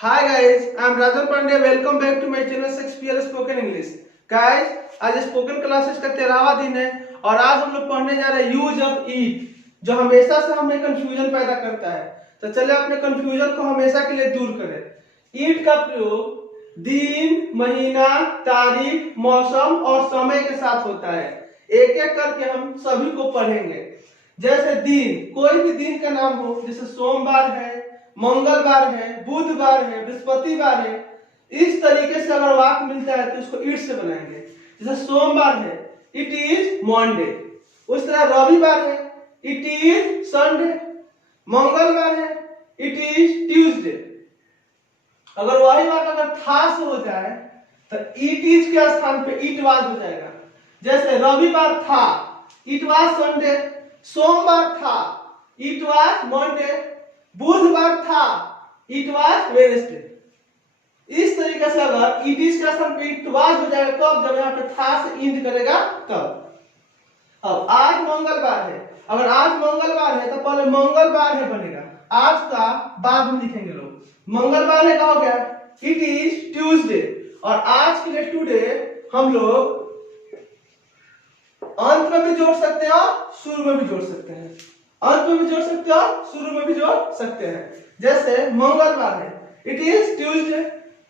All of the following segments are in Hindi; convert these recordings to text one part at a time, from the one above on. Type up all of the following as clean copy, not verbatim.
Hi guys, I am Rajan Pandey. Welcome back to my channel Shakespeare Spoken English. Guys, आज स्पोकन क्लासेस का 13वां दिन है और आज हम लोग पढ़ने जा रहे हैं यूज ऑफ इट, जो हमेशा से हमें कंफ्यूजन पैदा करता है। तो चलिए अपने कंफ्यूजन को हमेशा के लिए दूर करें। ईट का प्रयोग दिन, महीना, तारीख, मौसम और समय के साथ होता है। एक एक करके हम सभी को पढ़ेंगे। जैसे दिन, कोई भी दिन का नाम हो, जैसे सोमवार है, मंगलवार है, बुधवार है, बृहस्पतिवार है, इस तरीके से अगर वाक्य मिलता है तो उसको ईट से बनाएंगे। जैसे सोमवार है, इट इज मंडे। उस तरह रविवार है, इट इज संडे। मंगलवार है, इट इज ट्यूसडे। अगर वही वाक्य अगर था से हो जाए तो इट इज के स्थान पे इट वाज हो जाएगा। जैसे रविवार था, इट वाज संडे। सोमवार था, इट वाज मंडे। बुधवार था, इट वाज वेडनेसडे। इस तरीके से अगर इट इज के स्थान पे इट वाज हो जाएगा कब, जब यहाँ पे था से इंड करेगा तब। अब आज मंगलवार है, अगर आज मंगलवार है तो पहले मंगलवार है बनेगा, आज का बाद में लिखेंगे लोग। मंगलवार है का हो गया इट इज ट्यूसडे। और आज के लिए टुडे हम लोग अंत में भी जोड़ सकते हैं और शुरू में भी जोड़ सकते हैं। अंत में भी जोड़ सकते हो, शुरू में भी जोड़ सकते हैं। जैसे मंगलवार है, इट इज ट्यूसडे।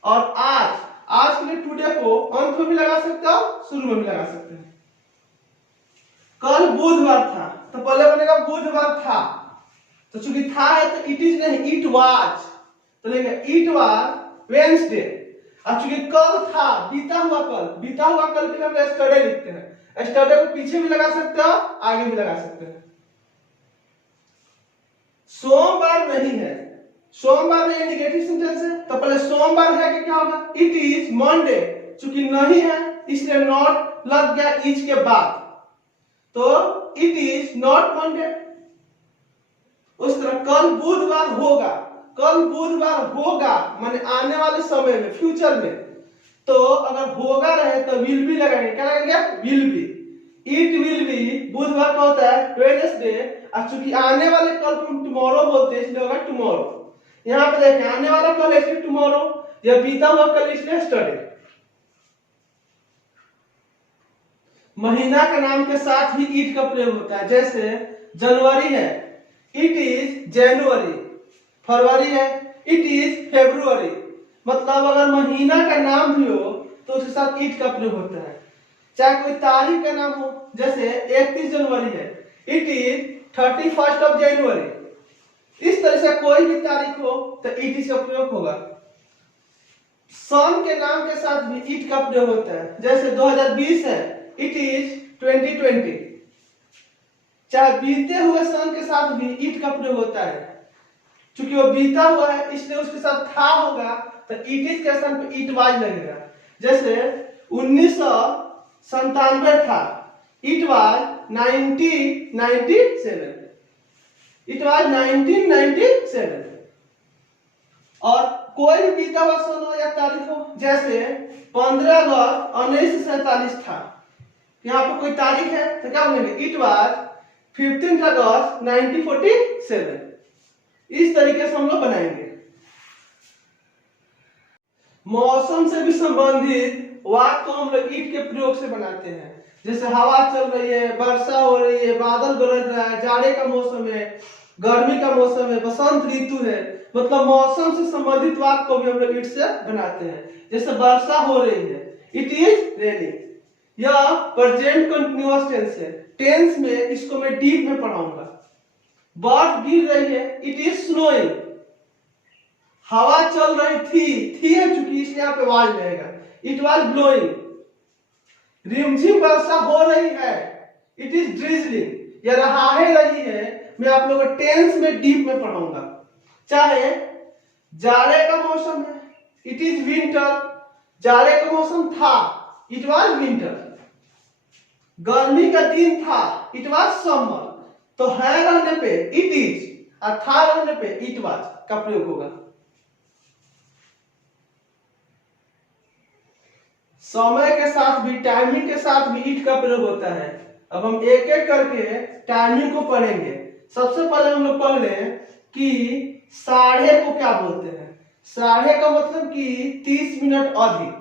और आज के लिए टुडे को अंत में भी लगा सकते हो, शुरू में भी लगा सकते हैं। कल बुधवार था तो पहले बनेगा बुधवार था। तो चूंकि था है तो इट इज नहीं, इट वाज। तो लेंगे इट वाज वेडनेसडे। अब चूंकि कल था, बीता हुआ कल के लिए हम यस्टरडे लिखते हैं। यस्टरडे को पीछे भी लगा सकते हो, आगे भी लगा सकते हैं। सोमवार नहीं है, सोमवार में नेगेटिव सेंटेंस है तो पहले सोमवार है कि क्या होगा, इट इज मंडे। चूंकि नहीं है इसलिए नॉट लग गया इज के बाद, तो इट इज नॉट मंडे। उस तरह कल बुधवार होगा माने आने वाले समय में, फ्यूचर में। तो अगर होगा रहे तो विल बी लगाएंगे। क्या लगाएंगे? Will be. It will be बुधवार का होता है वेडनेसडे। और चूंकि आने वाले कल को टुमारो बोलते हैं इसलिए होगा टुमारो। यहाँ पे देखें, आने वाला कल इसलिए टुमारो, या बीता हुआ कल इसलिए यस्टरडे। महीना के नाम के साथ ही ईट का प्रयोग होता है। जैसे जनवरी है, इट इज जनवरी। फरवरी है, इट इज फेब्रुअरी। मतलब अगर महीना का नाम भी हो तो उसके साथ ईट का प्रयोग होता है। चाहे कोई तारीख का नाम हो, जैसे 31 जनवरी है, इट इज 31 ऑफ जनवरी। इस तरह से कोई भी तारीख हो तो इट इज का प्रयोग होगा। सन के नाम के साथ भी इट का प्रयोग होता है। जैसे 2020 है, इट इज 2020। चाहे बीते हुए सन के साथ भी इट का प्रयोग होता है। चूंकि वो बीता हुआ है इसलिए उसके साथ था होगा तो इट इज के स्थान पे इट वाज लगेगा। जैसे 1997 था, इट वाज 1997। It was 1997। और कोई भी बीता हुआ सन हो या तारीख हो, जैसे 15 अगस्त 1947 था, यहाँ पे कोई तारीख है तो क्या बोलेंगे? इट वाज 15 अगस्त 1947। इस तरीके से हम लोग बनाएंगे। मौसम से भी संबंधित वाक्य को हम लोग इट के प्रयोग से बनाते हैं। जैसे हवा चल रही है, वर्षा हो रही है, बादल गरज रहा है, जाड़े का मौसम है, गर्मी का मौसम है, बसंत ऋतु है। मतलब मौसम से संबंधित वाक्य को भी हम लोग इट से बनाते हैं। जैसे वर्षा हो रही है, इट इज रेनिंग। यह प्रेजेंट कंटिन्यूअस टेंस है। टेंस में इसको मैं डीप में पढ़ाऊंगा। बर्फ गिर रही है, इट इज स्नोइंग। हवा चल रही थी है चूंकि इसलिए यहाँ पे वाज रहेगा, इट वाज ब्लोइंग। रिमझिम वर्षा हो रही है, इट इज ड्रिजलिंग। या रही है, मैं आप लोगों को टेंस में डीप में पढ़ाऊंगा। चाहे जाड़े का मौसम है, इट इज विंटर। जाड़े का मौसम था, इट वाज विंटर। गर्मी का दिन था, इट वाज समर। तो है रहने पे इट इज और था रहने पे इट वाज का प्रयोग होगा। समय के साथ भी, टाइमिंग के साथ भी इट का प्रयोग होता है। अब हम एक एक करके टाइमिंग को पढ़ेंगे। सबसे पहले हम लोग पढ़ लें कि साढ़े को क्या बोलते हैं। साढ़े का मतलब कि 30 मिनट अधिक।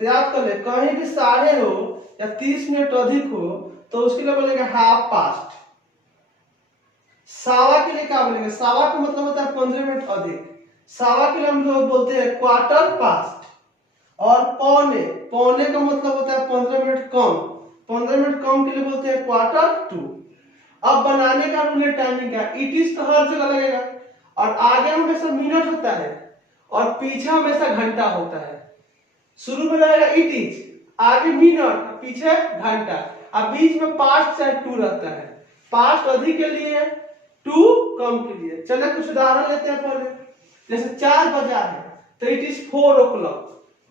तो याद कर ले, कहीं भी साढ़े हो या 30 मिनट अधिक हो तो उसके लिए बोलेंगे हाफ पास्ट। सावा के लिए क्या बोलेंगे? सावा का मतलब होता है 15 मिनट अधिक। सावा के लिए हम लोग बोलते हैं क्वार्टर पास्ट। और पौने, पौने का मतलब होता है 15 मिनट कम। 15 मिनट कम के लिए बोलते हैं क्वार्टर टू। अब बनाने का रूल है टाइमिंग का, इट इज तो हर जगह लगेगा और आगे हमेशा मिनट होता है और पीछे हमेशा घंटा होता है। शुरू में रहेगा इट इज, आगे मिनट, पीछे घंटा, और बीच में पास्ट चाहे टू रहता है। पास्ट अधिक के लिए, टू कम के लिए। चलिए कुछ उदाहरण लेते हैं पहले। जैसे 4 बजा है तो इट इज 4 o'clock।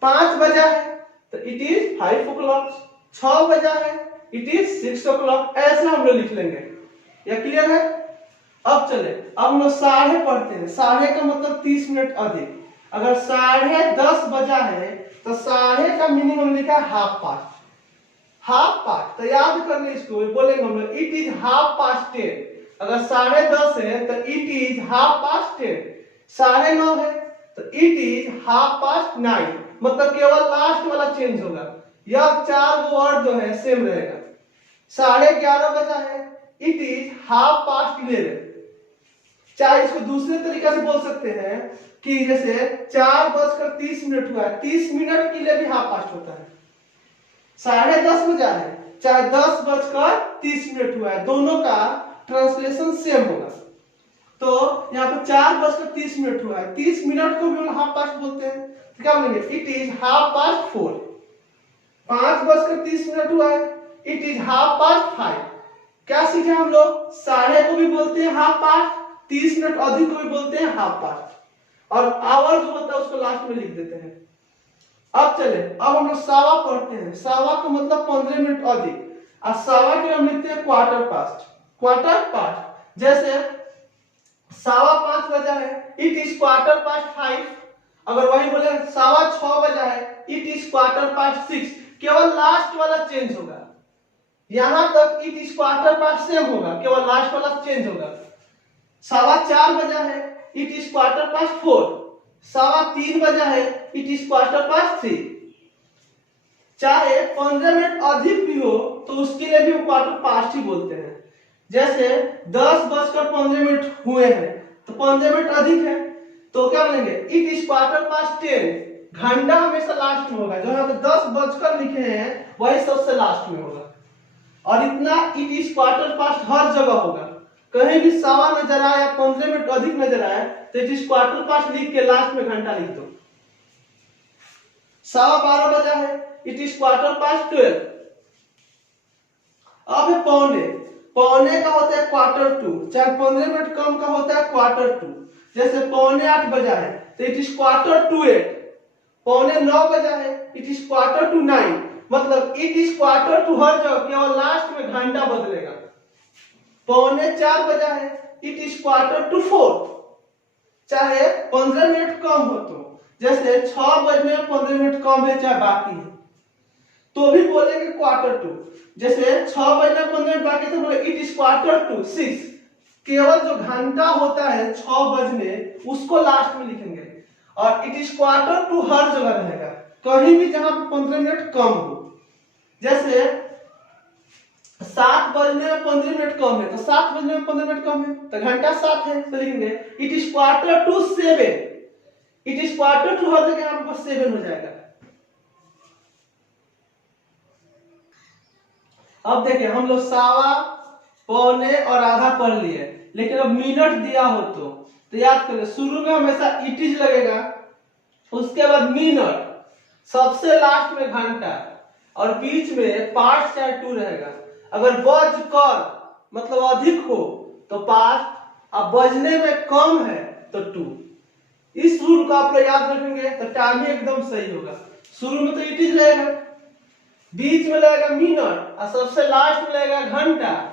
5 बजा है तो इट इज 5 o'clock। 6 बजा है इट इज 6 o'clock। ऐसे हम लोग लिख लेंगे। यह क्लियर है? अब चले, अब हम लोग साढ़े पढ़ते हैं। साढ़े का मतलब 30 मिनट अधिक। अगर 10:30 बजा है तो साढ़े का मीनिंग हमने लिखा है हाफ पास्ट। हाफ पास्ट तो याद कर ले इसको, बोलेंगे हम लोग इट इज हाफ पास्ट 10। अगर 10:30 है तो इट इज हाफ पास्ट 10। 9:30 है तो इट इज हाफ पास्ट 9। मतलब केवल लास्ट वाला चेंज होगा। यह 4 वर्ड जो है सेम रहेगा। 11:30 बजा है इट इज हाफ पास्ट 11। चाहे इसको दूसरे तरीके से बोल सकते हैं कि जैसे 4:30 हुआ है, 30 मिनट के लिए भी हाफ पास्ट होता है। 10:30 बजा है, चाहे 10:30 हुआ है, दोनों का ट्रांसलेशन सेम होगा। तो यहाँ पर 4:30 हुआ है, 30 मिनट को भी हाफ पास्ट बोलते हैं। तो क्या बोलेंगे? It is half past 4। 5:30 हुआ है, इट इज हाफ पास्ट 5। क्या सीखे हम लोग? साढ़े को भी बोलते हैं हाफ पास्ट, 30 मिनट अधिक को भी बोलते हैं हाफ पास्ट, और आवर जो होता है उसको लास्ट में लिख देते हैं। अब चले, अब हम लोग सावा पढ़ते हैं। सावा का मतलब 15 मिनट अधिक, और सावा के हम लिखते हैं क्वार्टर पास्ट। क्वार्टर पास्ट जैसे 5:15 बजा है इट इज क्वार्टर पास्ट 5। अगर वही बोले 6:15 बजा है इट इज क्वार्टर पास्ट 6। केवल लास्ट वाला चेंज होगा। यहां तक it is quarter past same होगा, केवल लास्ट वाला चेंज होगा। 4:15 बजा है इट इज क्वार्टर पास्ट 4। 3:15 बजा है इट इज क्वार्टर पास्ट 3। चाहे 15 मिनट अधिक भी हो तो उसके लिए भी क्वार्टर पास्ट ही बोलते हैं। जैसे 10:15 हुए हैं तो 15 मिनट अधिक है, तो क्या बोलेंगे? It is quarter past 10। घंटा हमेशा लास्ट में होगा। जो यहाँ पे 10 बजकर लिखे हैं वही सबसे लास्ट में होगा। और इतना इट इज क्वार्टर पास्ट हर जगह होगा। कहीं भी सवा नजर आए या 15 मिनट अधिक नजर आए तो इट इज क्वार्टर पास्ट लिख के लास्ट में घंटा लिख दो। 12:15 बजा है इट इज क्वार्टर पास्ट 12। अब है पौने। पौने का होता है क्वार्टर टू, चाहे 15 मिनट कम का होता है क्वार्टर टू। जैसे 7:45 बजा है तो इट इज क्वार्टर टू 8। 8:45 बजा है इट इज क्वार्टर टू 9। मतलब इट इज क्वार्टर टू हर जगह, केवल लास्ट में घंटा बदलेगा। 3:45 बजा है इट इज क्वार्टर टू 4। चाहे 15 मिनट कम हो तो, जैसे 6 बजने में 15 मिनट कम है चाहे बाकी है तो भी बोलेंगे क्वार्टर टू। जैसे 6 बजने में 15 मिनट बाकी तो बोले इट इज क्वार्टर टू 6। केवल जो घंटा होता है 6 बजने उसको लास्ट में लिखेंगे। और इट इज क्वार्टर टू हर जगह रहेगा, कहीं भी जहां 15 मिनट कम हो। जैसे 7 बजने में 15 मिनट कम है तो 7 बजने में 15 मिनट कम है तो घंटा 7 है तो लिखेंगे it is quarter to 7। It is quarter to हर जगह यहाँ पर 7 हो जाएगा। अब देखिए हम लोग सवा, पौने और आधा पढ़ लिए, लेकिन अब मिनट दिया हो तो याद करें शुरू में हमेशा इट इज लगेगा, उसके बाद मिनट, सबसे लास्ट में घंटा और बीच में पास्ट चाहे टू रहेगा। अगर बज कर मतलब अधिक हो तो पास्ट, अब बजने में कम है तो टू। इस रूल को आप लोग याद रखेंगे तो टाइमिंग एकदम सही होगा। शुरू में तो इट इज लगेगा, बीच में लगेगा मिनट और सबसे लास्ट में लगेगा घंटा,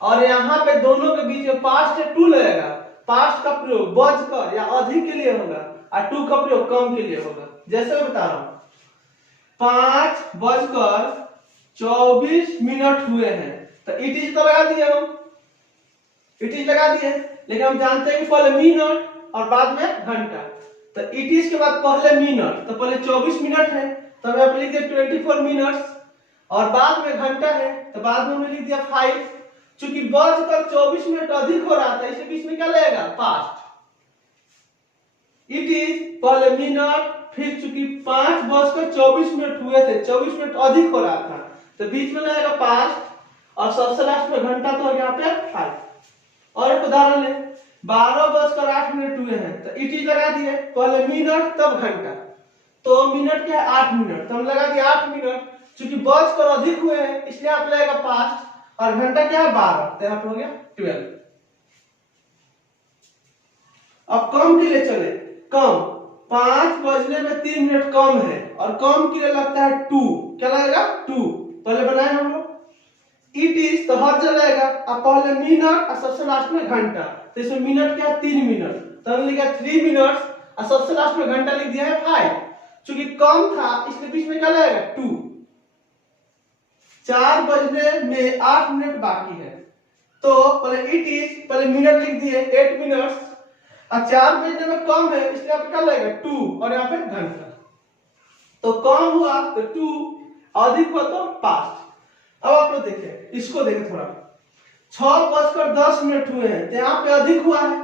और यहाँ पे दोनों के बीच में पास्ट टू लगेगा। पास्ट का प्रयोग बज कर या अधिक के लिए होगा और टू का प्रयोग कम के लिए होगा। जैसे मैं बता रहा हूं 5:24 हुए हैं तो इट इज तो लगा दिए, हम इट इज लगा दिए, लेकिन हम जानते हैं कि पहले मिनट और बाद में घंटा। तो इट इज के बाद पहले मिनट, तो पहले 24 मिनट है तो हमें आप लिख दिया 24 मिनट्स, और बाद में घंटा है तो बाद में हमने लिख दिया 5। चूंकि बजकर 24 मिनट अधिक हो रहा था इसके बीच में क्या लगेगा, पास्ट। इट इज पहले मिनट, फिर चूंकि 5:24 हुए थे, 24 मिनट अधिक हो रहा था तो बीच में लगेगा पास्ट, और सबसे लास्ट में घंटा तो यहाँ पे 5। और एक उदाहरण है 12:08 हुए हैं तो इट इज लगा दिए, पहले मिनट तब घंटा, तो मिनट क्या है 8 मिनट, तो हम लगा दिए 8 मिनट। चूंकि बजकर अधिक हुए हैं इसलिए आप लगेगा पास्ट, और घंटा क्या है 12, तो यहाँ पे हो गया 12। अब कम के लिए चले, कम 5 बजने में 3 मिनट कम है, और कम के लिए लगता है 2, क्या लगेगा 2, पहले बनाए हम लोग। इट इज तो हर जगह लगेगा, अब पहले मिनट और सबसे लास्ट में घंटा, तो इसमें मिनट क्या है 3 मिनट, तो हमने लिखा 3 मिनट्स, और सबसे लास्ट में घंटा लिख दिया है 5। चूंकि कम था इसलिए बीच में क्या लगेगा 2। 4 बजने में 8 मिनट बाकी है, तो पहले इट इज, पहले मिनट लिख दिए 8 मिनट्स, और 4 बजने में कम है इसलिए आप क्या लगेगा 2, और यहाँ पे घंटा, तो कम हुआ तो 2, अधिक हुआ तो पास्ट। अब आप लोग देखें, इसको देखें थोड़ा, 6:10 हुए हैं तो यहाँ पे अधिक हुआ है,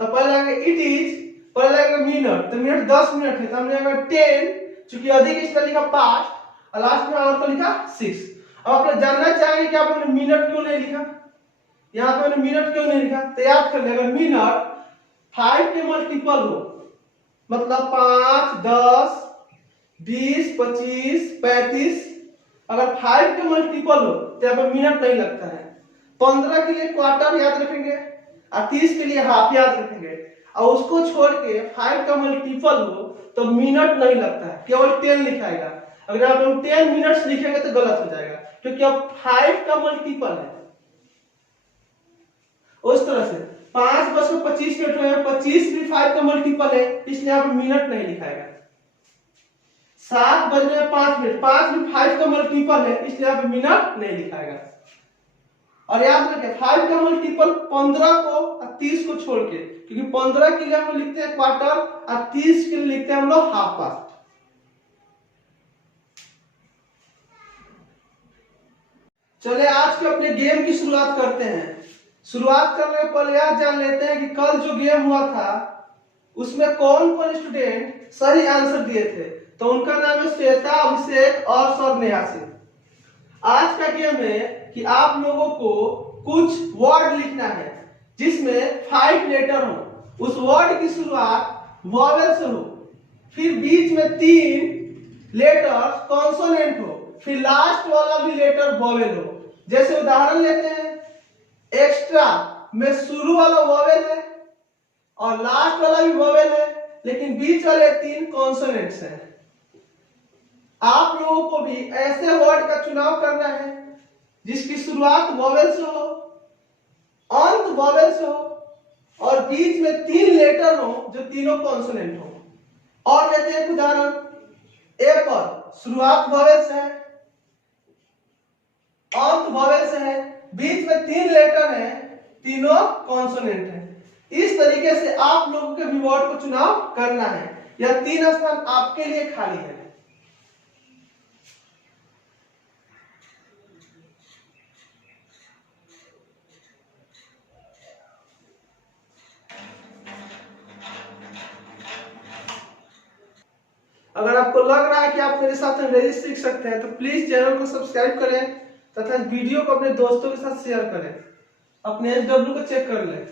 तो पहले आएगा इट इज, पहले आएगा मिनट, तो मिनट 10 मिनट है तो हमने आएगा 10, चूंकि अधिक इसमें लिखा पास्ट, और लास्ट में और तो लिखा 6। अब आप लोग जानना चाहेंगे कि आपने मिनट क्यों नहीं लिखा, यहाँ पे मिनट क्यों नहीं लिखा, तो याद कर लेगा मिनट 5 के मल्टीपल हो, मतलब 5, 10, 20, 25, 35, अगर 5 के मल्टीपल हो तो यहाँ पर मिनट नहीं लगता है। 15 के लिए क्वार्टर याद रखेंगे, और 30 के लिए हाफ याद रखेंगे, और उसको छोड़ के 5 का मल्टीपल हो तो मिनट नहीं लगता है, केवल 10 लिखाएगा। अगर आप 10 मिनट्स लिखेंगे तो गलत हो जाएगा, क्योंकि अब 5 का मल्टीपल है। उस तरह से 5:25 हुए हैं, 25 भी 5 का मल्टीपल है इसलिए आप मिनट नहीं लिखाएगा। 7 बजने में 5 मिनट, 5 भी 5 का मल्टीपल है इसलिए आप मिनट नहीं लिखाएगा। और याद रखें 5 का मल्टीपल 15 को और 30 को छोड़ के, क्योंकि 15 के लिए हम लिखते हैं क्वार्टर और 30 के लिए लिखते हैं हम लोग हाफ पास्ट। चले आज के अपने गेम की शुरुआत करते हैं। शुरुआत करने के पहले याद जान लेते हैं कि कल जो गेम हुआ था उसमें कौन कौन स्टूडेंट सही आंसर दिए थे, तो उनका नाम है श्वेता, अभिषेक और सर नेहा सिंह। आज का गेम है कि आप लोगों को कुछ वर्ड लिखना है जिसमें 5 लेटर हो, उस वर्ड की शुरुआत वॉवेल से हो, फिर बीच में 3 लेटर्स कॉन्सोनेंट हो, फिर लास्ट वाला भी लेटर वॉवेल हो। जैसे उदाहरण लेते हैं, एक्स्ट्रा में शुरू वाला वॉवेल है और लास्ट वाला भी वॉवेल है, लेकिन बीच वाले 3 कॉन्सोनेंट्स हैं। आप लोगों को भी ऐसे वर्ड का चुनाव करना है जिसकी शुरुआत वॉवेल से हो, अंत वॉवेल से हो, और बीच में 3 लेटर हो जो तीनों कॉन्सोनेंट हो। और लेते हैं एक उदाहरण, एप्पल शुरुआत वॉवेल से है, अंत वॉवेल से है, बीच में 3 लेटर हैं, तीनों कॉन्सोनेंट हैं। इस तरीके से आप लोगों के भी वर्ड को चुनाव करना है। यह 3 स्थान आपके लिए खाली है। अगर आपको लग रहा है कि आप मेरे साथ अंग्रेजी सीख सकते हैं तो प्लीज चैनल को सब्सक्राइब करें तथा वीडियो को अपने दोस्तों के साथ शेयर करें। अपने SW को चेक कर लें।